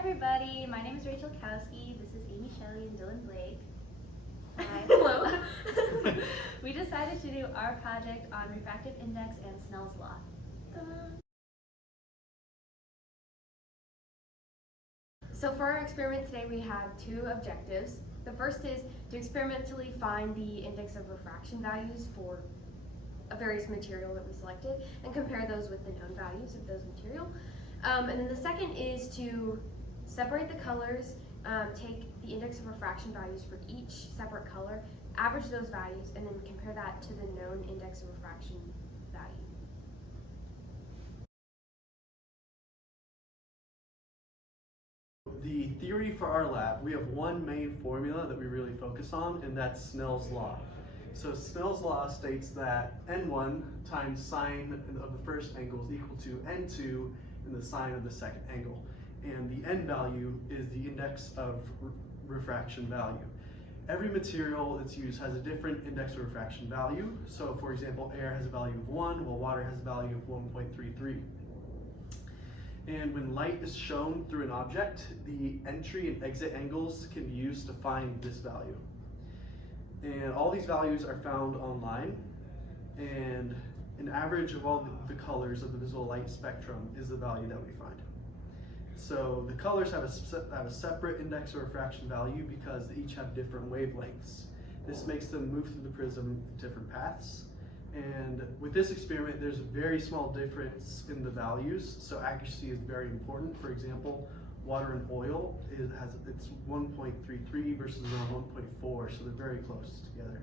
everybody, my name is Rachel Kowski. This is Amy Shelley and Dylan Blake. Hi. Hello. We decided to do our project on refractive index and Snell's law. So for our experiment today, we have two objectives. The first is to experimentally find the index of refraction values for a various material that we selected and compare those with the known values of those material. And then the second is to separate the colors, take the index of refraction values for each separate color, average those values, and then compare that to the known index of refraction value. The theory for our lab, we have one main formula that we really focus on, and that's Snell's law. So Snell's law states that n1 times sine of the first angle is equal to n2 in the sine of the second angle. And the n value is the index of refraction value. Every material that's used has a different index of refraction value. So for example, air has a value of 1, while water has a value of 1.33. And when light is shown through an object, the entry and exit angles can be used to find this value. And all these values are found online, and an average of all the colors of the visible light spectrum is the value that we find. So the colors have a separate index of refraction value because they each have different wavelengths. This makes them move through the prism in different paths. And with this experiment, there's a very small difference in the values, so accuracy is very important. For example, water and oil, it's 1.33 versus around 1.4, so they're very close together.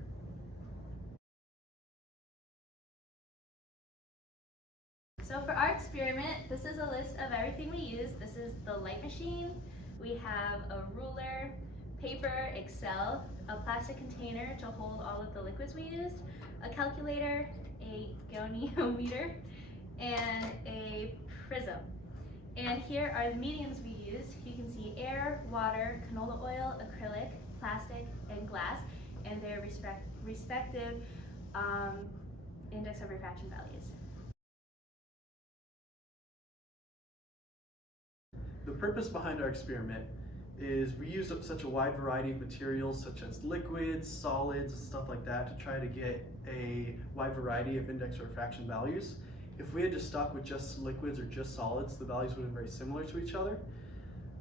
So for our experiment, this is a list of everything we use. This is the light machine. We have a ruler, paper, Excel, a plastic container to hold all of the liquids we used, a calculator, a goniometer, and a prism. And here are the mediums we used. You can see air, water, canola oil, acrylic, plastic, and glass, and their respective index of refraction values. The purpose behind our experiment is we used up such a wide variety of materials such as liquids, solids, and stuff like that to try to get a wide variety of index of refraction values. If we had just stuck with just liquids or just solids, the values would have been very similar to each other.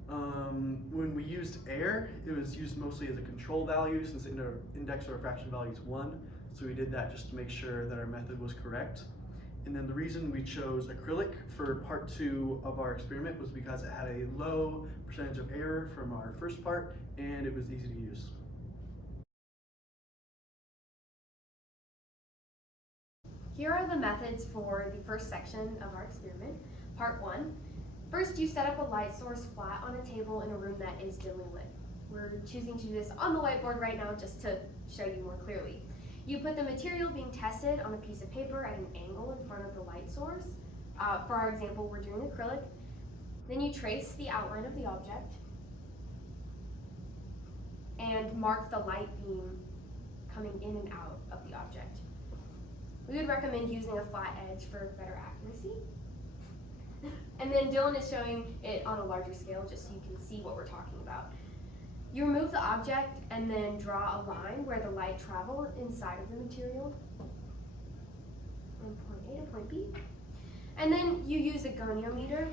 When we used air, it was used mostly as a control value since the index of refraction value is 1. So we did that just to make sure that our method was correct. And then the reason we chose acrylic for part 2 of our experiment was because it had a low percentage of error from our first part and it was easy to use. Here are the methods for the first section of our experiment, part 1. First, you set up a light source flat on a table in a room that is dimly lit. We're choosing to do this on the whiteboard right now just to show you more clearly. You put the material being tested on a piece of paper at an angle in front of the light source. For our example, we're doing acrylic. Then you trace the outline of the object and mark the light beam coming in and out of the object. We would recommend using a flat edge for better accuracy. And then Dylan is showing it on a larger scale just so you can see what we're talking about. You remove the object and then draw a line where the light traveled inside of the material from point A to point B. And then you use a goniometer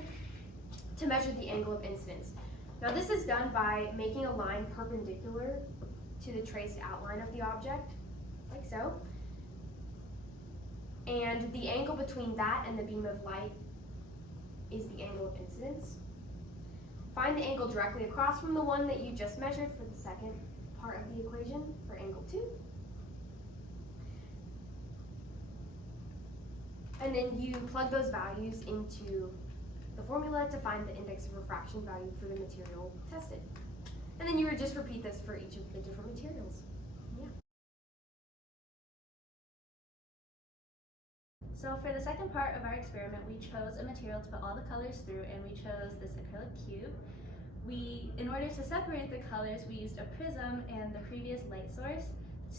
to measure the angle of incidence. Now this is done by making a line perpendicular to the traced outline of the object, like so. And the angle between that and the beam of light is the angle of incidence. Find the angle directly across from the one that you just measured for the second part of the equation for angle 2. And then you plug those values into the formula to find the index of refraction value for the material tested. And then you would just repeat this for each of the different materials. Yeah. So for the second part of our experiment, we chose a material to put all the colors through, and we chose this acrylic cube. In order to separate the colors, we used a prism and the previous light source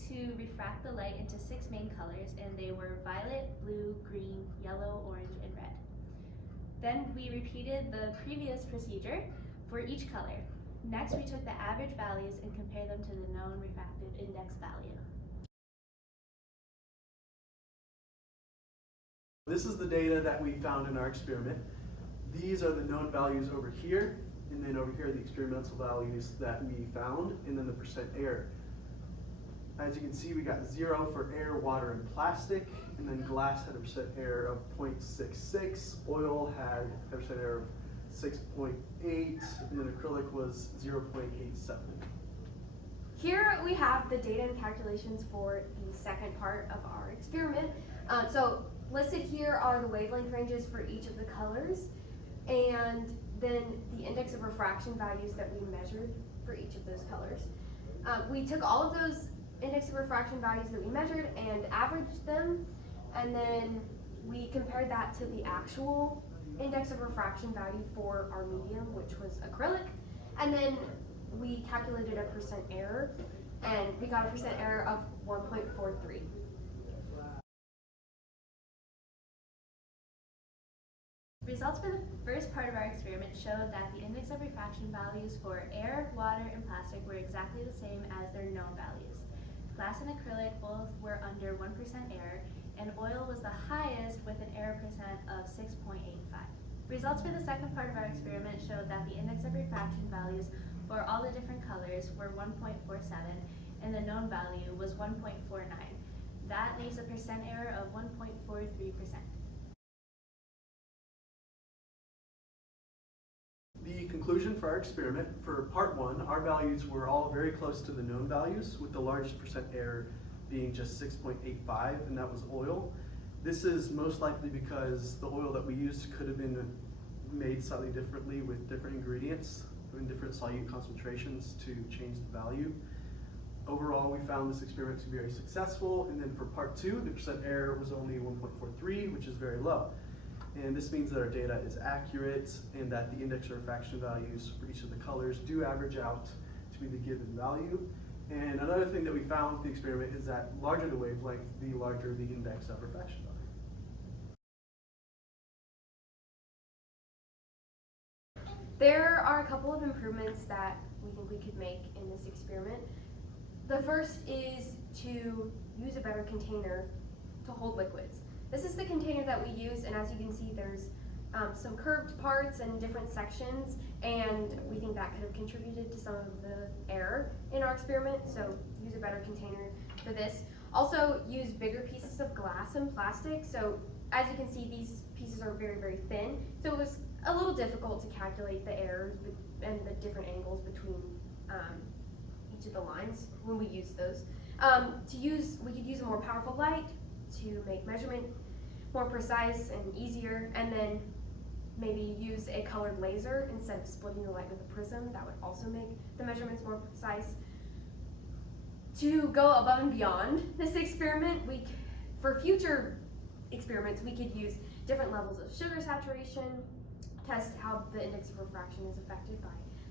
to refract the light into 6 main colors, and they were violet, blue, green, yellow, orange, and red. Then we repeated the previous procedure for each color. Next, we took the average values and compared them to the known refractive index value. This is the data that we found in our experiment. These are the known values over here, and then over here are the experimental values that we found, and then the percent error. As you can see, we got 0 for air, water, and plastic, and then glass had a percent error of 0.66, oil had a percent error of 6.8, and then acrylic was 0.87. Here we have the data and calculations for the second part of our experiment. So listed here are the wavelength ranges for each of the colors, and then the index of refraction values that we measured for each of those colors. We took all of those index of refraction values that we measured and averaged them, and then we compared that to the actual index of refraction value for our medium, which was acrylic, and then we calculated a percent error, and we got a percent error of 1.43. Results for the first part of our experiment showed that the index of refraction values for air, water, and plastic were exactly the same as their known values. Glass and acrylic both were under 1% error, and oil was the highest with an error percent of 6.85. Results for the second part of our experiment showed that the index of refraction values for all the different colors were 1.47, and the known value was 1.49. That leaves a percent error of 1.43%. The conclusion for our experiment, for part 1, our values were all very close to the known values, with the largest percent error being just 6.85, and that was oil. This is most likely because the oil that we used could have been made slightly differently with different ingredients in different solute concentrations to change the value. Overall, we found this experiment to be very successful, and then for part 2, the percent error was only 1.43, which is very low. And this means that our data is accurate and that the index of refraction values for each of the colors do average out to be the given value. And another thing that we found with the experiment is that larger the wavelength, the larger the index of refraction value. There are a couple of improvements that we think we could make in this experiment. The first is to use a better container to hold liquids. This is the container that we use, and as you can see, there's some curved parts and different sections, and we think that could have contributed to some of the error in our experiment, so use a better container for this. Also, use bigger pieces of glass and plastic, so as you can see, these pieces are very, very thin, so it was a little difficult to calculate the errors and the different angles between each of the lines when we use those. We could use a more powerful light to make measurement more precise and easier, and then maybe use a colored laser instead of splitting the light with a prism. That would also make the measurements more precise. To go above and beyond this experiment, for future experiments, we could use different levels of sugar saturation, test how the index of refraction is affected by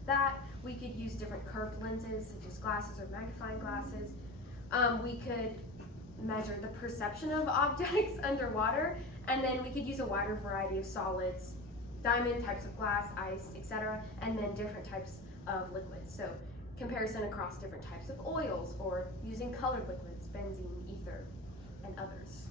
that. We could use different curved lenses, such as glasses or magnifying glasses. We could measure the perception of objects underwater, and then we could use a wider variety of solids, diamond types of glass, ice, etc., and then different types of liquids. So comparison across different types of oils, or using colored liquids, benzene, ether, and others.